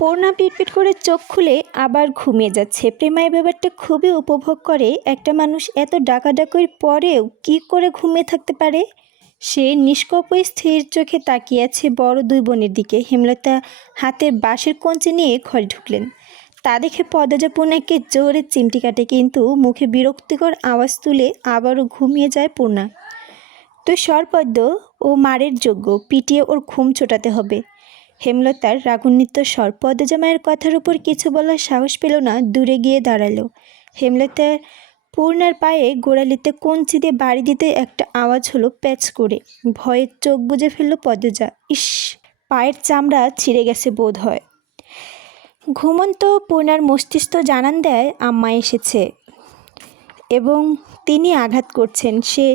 পূর্ণা পিটপিট করে চোখ খুলে আবার ঘুমিয়ে যাচ্ছে। প্রেমা এই ব্যাপারটা খুবই উপভোগ করে। একটা মানুষ এত ডাকাডাকির পরেও কি করে ঘুমিয়ে থাকতে পারে। সে নিষ্কপে স্থির চোখে তাকিয়ে আছে বড় দুই বোনের দিকে। হেমলতা হাতে বাঁশের কঞ্চি নিয়ে ঘরে ঢুকলেন। তা দেখে পদ্মজা পূর্ণাকে জোরে চিমটি কাটে, কিন্তু মুখে বিরক্তিকর আওয়াজ তুলে আবারও ঘুমিয়ে যায় পূর্ণা। তুই সর পদ্ম, ও মারের যোগ্য, পিটিয়ে ওর ঘুম ছোটাতে হবে। হেমলতার রাগান্বিত স্বর। পদ্মজা মায়ের কথার উপর কিছু বলার সাহস পেল না, দূরে গিয়ে দাঁড়ালো। হেমলতার পূর্ণার পায়ে গোড়ালিতে কঞ্চি দিয়ে বাড়ি দিতে একটা আওয়াজ হলো প্যাচ করে। ভয়ে চোখ বুজে ফেলল পদ্মজা। ইস, পায়ের চামড়া ছিঁড়ে গেছে বোধ হয়। ঘুমন্ত পূর্ণার মস্তিষ্ক জানান দেয় আম্মা এসেছে এবং তিনি আঘাত করছেন। সে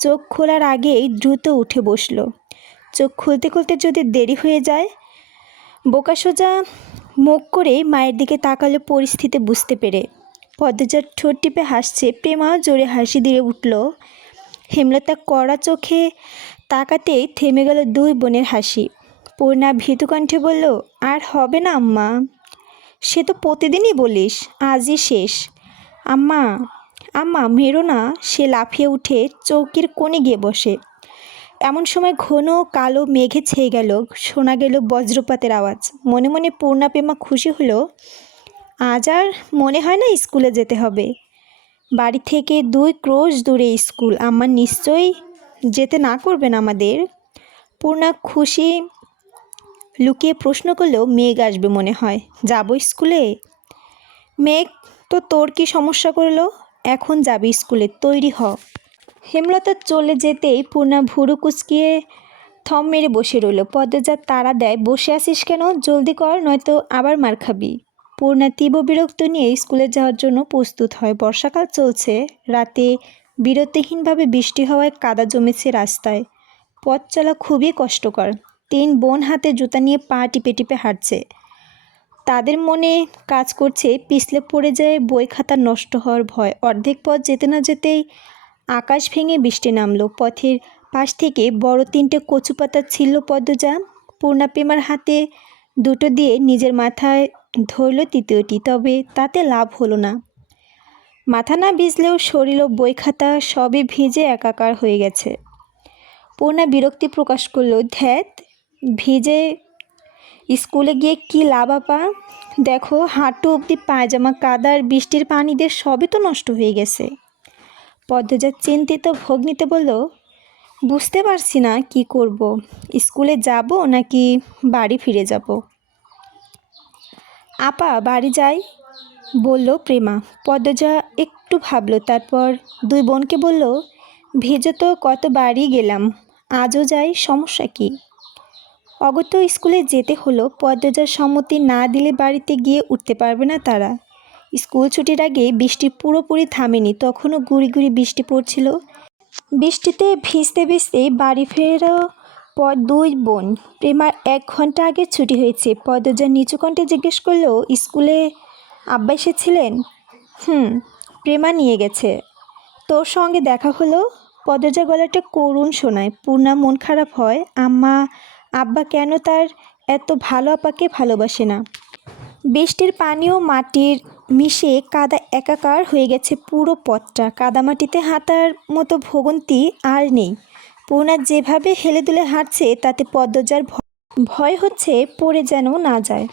চোখ খোলার আগেই দ্রুত উঠে বসল। চোখ খুলতে খুলতে যদি দেরি হয়ে যায়। বোকাসোজা মুখ করে মায়ের দিকে তাকালো পরিস্থিতি বুঝতে পেরে। পদ্মজার ঠোঁট টিপে হাসছে। প্রেমাও জোরে হাসি দিয়ে উঠল। হেমলতা কড়া চোখে তাকাতেই থেমে গেল দুই বোনের হাসি। পূর্ণা ভীতু কণ্ঠে বলল, আর হবে না আম্মা। সে তো প্রতিদিনই বলিস, আজই শেষ। আম্মা আম্মা মেরো না। সে লাফিয়ে উঠে চৌকির কোণে গিয়ে বসে। এমন সময় ঘন কালো মেঘে ছেয়ে গেল। শোনা গেল বজ্রপাতের আওয়াজ। মনে মনে পূর্ণা প্রেমা খুশি হলো। আজ আর মনে হয় না স্কুলে যেতে হবে। বাড়ি থেকে 2 ক্রোশ দূরে স্কুল। আম্মা নিশ্চয়ই যেতে না করবেন আমাদের। পূর্ণা খুশি লুকিয়ে প্রশ্ন করলেও মেঘ আসবে মনে হয়। যাব স্কুলে? মেঘ তো তোর কি সমস্যা করলো? এখন যাবি স্কুলে, তৈরি হ। হেমলতা চলে যেতেই পূর্ণা ভুরু কুচকিয়ে থম মেরে বসে রইল। পদ্মজা তাড়া দেয়, বসে আছিস কেন? জলদি কর, নয়তো আবার মার খাবি। পূর্ণা তীব্র বিরক্ত নিয়ে স্কুলে যাওয়ার জন্য প্রস্তুত হয়। বর্ষাকাল চলছে। রাতে বিরতিহীনভাবে বৃষ্টি হওয়ায় কাদা জমেছে রাস্তায়। পথ চলা খুবই কষ্টকর। 3 বোন হাতে জুতা নিয়ে পা টিপে টিপে হাঁটছে। তাদের মনে কাজ করছে পিছলে পড়ে যায় বই খাতা নষ্ট হওয়ার ভয়। অর্ধেক পথ যেতে না যেতেই আকাশ ভেঙে বৃষ্টি নামলো। পথের পাশ থেকে বড় 3টে কচু পাতা ছিল পদ্মজা। পূর্ণা প্রেমার হাতে 2টো দিয়ে নিজের মাথায় ধরল 3য়টি, তবে তাতে লাভ হলো না। মাথা না ভিজলেও শরীর ও বই খাতা সবই ভিজে একাকার হয়ে গেছে। পূর্ণা বিরক্তি প্রকাশ করল। ধ্যাত, ভিজে স্কুলে গিয়ে কি লাভ আপা? দেখো, হাঁটু অবধি পায়জামা কাদা, আর বৃষ্টির পানিতে সবই তো নষ্ট হয়ে গেছে। পদ্মজা চিন্তিত ভগ্নিতে বলল, বুঝতে পারছি না কি করব। স্কুলে যাব নাকি বাড়ি ফিরে যাব? আপা বাড়ি যাই, বলল প্রেমা। পদ্মজা একটু ভাবল, তারপর 2 বোনকে বলল, ভিজে তো কতবারই গেলাম, আজও যাই, সমস্যা কি? অগত্য স্কুলে যেতে হলো। পদ্মজার সম্মতি না দিলে বাড়িতে গিয়ে উঠতে পারবে না তারা। স্কুল ছুটির আগে বৃষ্টি পুরোপুরি থামেনি, তখনও গুড়ি গুড়ি বৃষ্টি পড়ছিল। বৃষ্টিতে ভিজতে ভিজতে বাড়ি ফেরার পর 2 বোন। প্রেমার 1 ঘন্টা আগে ছুটি হয়েছে। পদ্মজা নিচু কণ্ঠে জিজ্ঞেস করলো, স্কুলে আব্বা এসেছিলেন? প্রেমা নিয়ে গেছে। তোর সঙ্গে দেখা হলো? পদ্মজা গলাটা করুণ শোনায়। পূর্ণা মন খারাপ হয়। আব্বা কেন তার এত ভালো আপাকে ভালোবাসে না? বৃষ্টির পানিও মাটির মিশে কাদা একাকার হয়ে গেছে পুরো পথটা। কাদামাটিতে হাঁটার মতো ভোগান্তি আর নেই। পূর্ণা যেভাবে হেলে দুলে হাঁটছে তাতে পদ্মজার ভয় হচ্ছে পড়ে যেন না যায়।